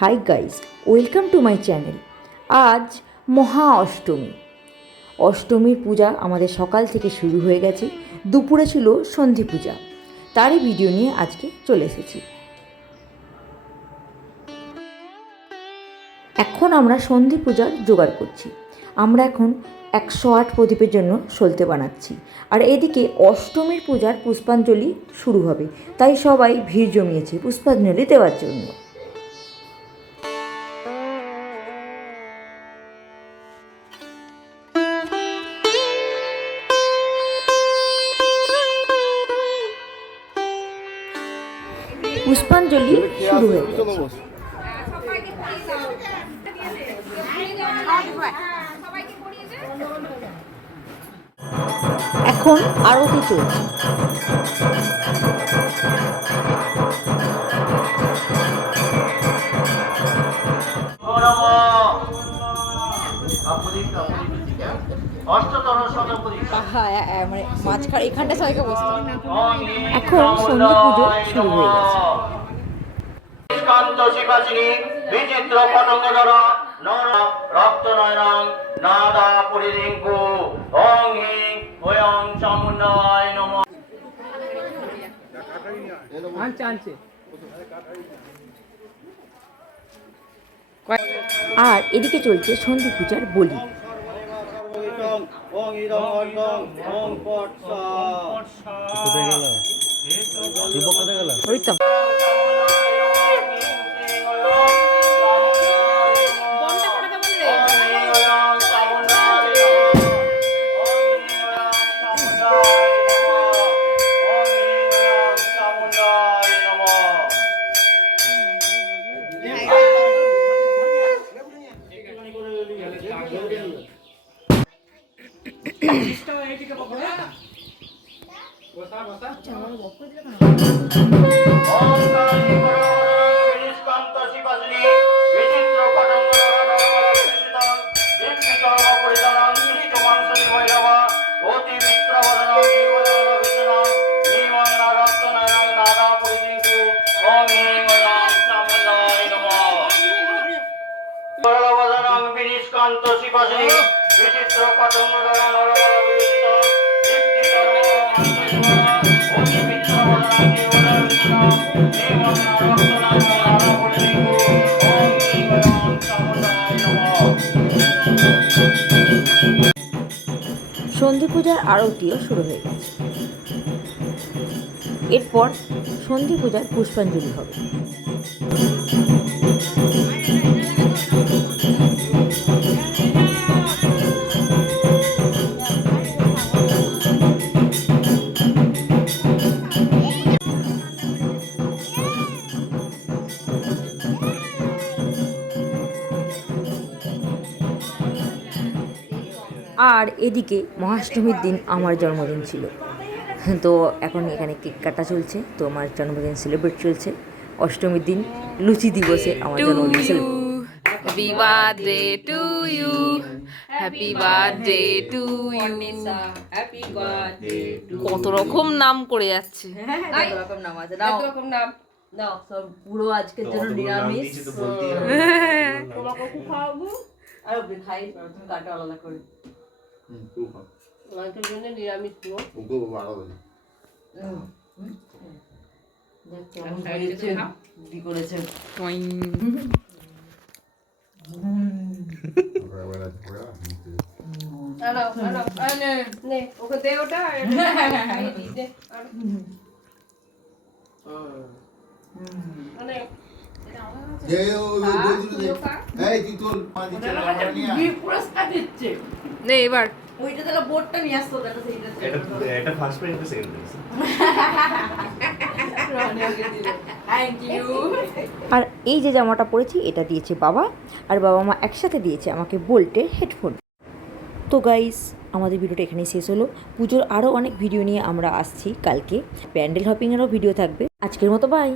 Hi guys, welcome to my channel. আজ মহা অষ্টমী। অষ্টমীর পূজা আমাদের সকাল থেকে শুরু হয়ে গেছে, দুপুরে ছিল সন্ধি পূজা। তারই ভিডিও নিয়ে আজকে চলে এসেছি। এখন আমরা সন্ধি পূজার জোগাড় করছি। আমরা এখন একশো আট প্রদীপের জন্য সলতে বানাচ্ছি। আর এদিকে অষ্টমীর পূজার পুষ্পাঞ্জলি শুরু হবে। তাই সবাই ভিড় জমিয়েছে পুষ্পাঞ্জলি দেওয়ার জন্য। পুষ্পাঞ্জলি শুরু হয়ে এখন অষ্টতর শতপদী মানে এখন সন্ধি পুজো শুরু হয়ে গেছে। কান্ত শিবাচিনী বিচিত্র পতঙ্গধর নর রক্ত নয়নং নাদা পরিরিঙ্কু ওং হিং ওয়ং চামুন্ডায় নমঃ। আর এদিকে চলছে সন্ধি পূজার বলি। ওং ইদং অর্ধং ওং সন্ধি পূজার আরতিও শুরু হয়ে গেছে। এরপর সন্ধি পূজার পুষ্পাঞ্জলি হবে। আর এদিকে মহাষ্টমীর দিন আমার জন্মদিন ছিল। তো এখন এখানে কেক কাটা চলছে তো আমার জন্মদিন সেলিব্রেট চলছে। অষ্টমীর দিন লুচি দিবসে আমার জন্মদিন celebrate- Happy birthday to you. Happy birthday to you. কত রকম নাম করে যাচ্ছে। রকম নাম আছে নাও। রকম নাম? নাও সব পুরো আজকের জন্য নিরামিষ। তোমাকে খুব খাওয়াবো। আর ওকে খাই তুমি কাটা আলাদা করে। আজকের জন্য নিরামিষ পুরো হয়েছে ওকে দে ওটা আর মানে এবার। ওইটা তাহলে বোর্ডটা নিয়ে আসতো তাহলে সেইটা এটা ফার্স্ট এটা সেকেন্ড আর এই যে জামাটা পরেছি এটা দিয়েছে বাবা। আর বাবা মা একসাথে দিয়েছে আমাকে বোল্টের হেডফোন। তো গাইস আমাদের ভিডিওটা এখানেই শেষ হলো। পুজোর আরও অনেক ভিডিও নিয়ে আমরা আসছি কালকে। প্যান্ডেল হপিংয়েরও ভিডিও থাকবে। আজকের মতো বাই